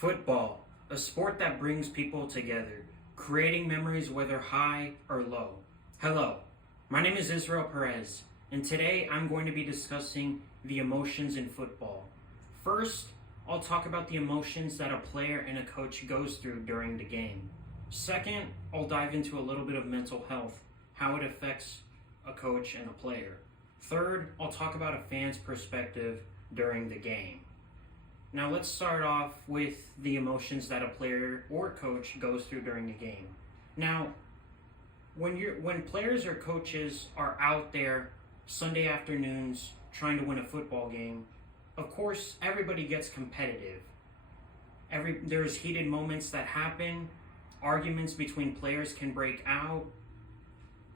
Football, a sport that brings people together, creating memories whether high or low. Hello, my name is Israel Perez, and today I'm going to be discussing the emotions in football. First, I'll talk about the emotions that a player and a coach goes through during the game. Second, I'll dive into a little bit of mental health, how it affects a coach and a player. Third, I'll talk about a fan's perspective during the game. Now let's start off with the emotions that a player or coach goes through during the game. Now, when players or coaches are out there Sunday afternoons trying to win a football game, of course everybody gets competitive. There's heated moments that happen, arguments between players can break out.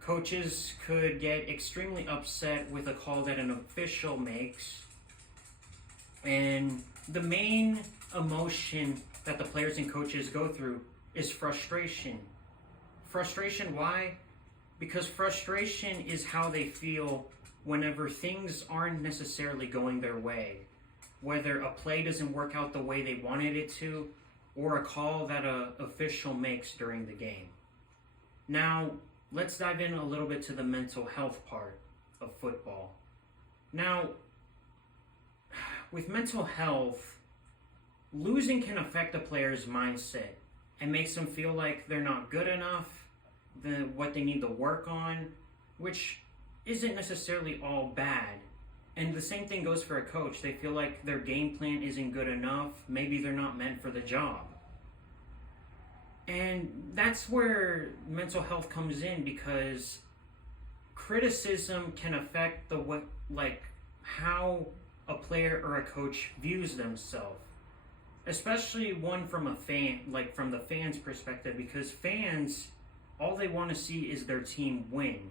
Coaches could get extremely upset with a call that an official makes. And the main emotion that the players and coaches go through is frustration. Frustration, why? Because frustration is how they feel whenever things aren't necessarily going their way. Whether a play doesn't work out the way they wanted it to, or a call that an official makes during the game. Now, let's dive in a little bit to the mental health part of football. Now, with mental health, losing can affect a player's mindset and makes them feel like they're not good enough, what they need to work on, which isn't necessarily all bad. And the same thing goes for a coach. They feel like their game plan isn't good enough. Maybe they're not meant for the job. And that's where mental health comes in, because criticism can affect how a player or a coach views themselves, especially one from a fan, from the fans' perspective, because fans, all they want to see is their team win.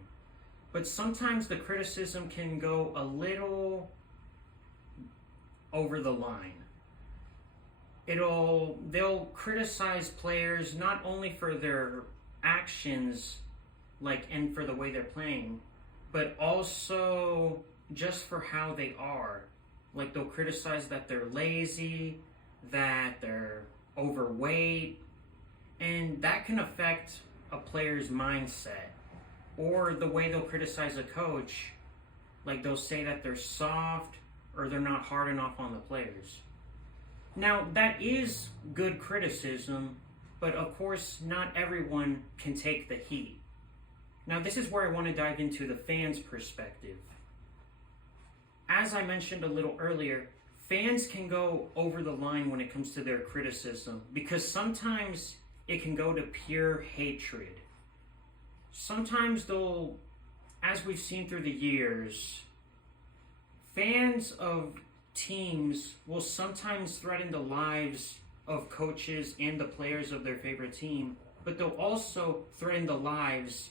But sometimes the criticism can go a little over the line. They'll criticize players not only for their actions, and for the way they're playing, but also just for how they are. They'll criticize that they're lazy, that they're overweight, and that can affect a player's mindset. Or the way they'll criticize a coach, they'll say that they're soft or they're not hard enough on the players. Now, that is good criticism, but of course, not everyone can take the heat. Now, this is where I want to dive into the fans' perspective. As I mentioned a little earlier, fans can go over the line when it comes to their criticism, because sometimes it can go to pure hatred. Sometimes as we've seen through the years, fans of teams will sometimes threaten the lives of coaches and the players of their favorite team, but they'll also threaten the lives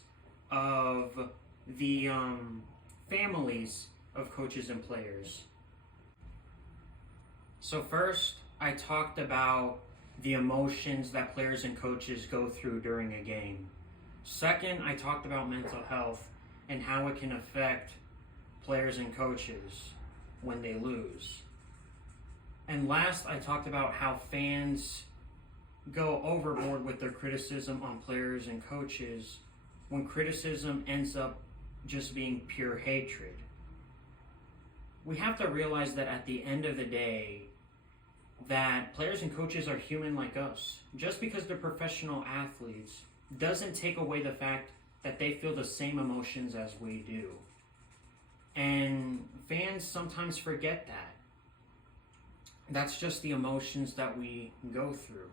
of the families of coaches and players. So first, I talked about the emotions that players and coaches go through during a game. Second, I talked about mental health and how it can affect players and coaches when they lose. And last, I talked about how fans go overboard with their criticism on players and coaches when criticism ends up just being pure hatred. We have to realize that at the end of the day, that players and coaches are human like us. Just because they're professional athletes doesn't take away the fact that they feel the same emotions as we do. And fans sometimes forget that. That's just the emotions that we go through.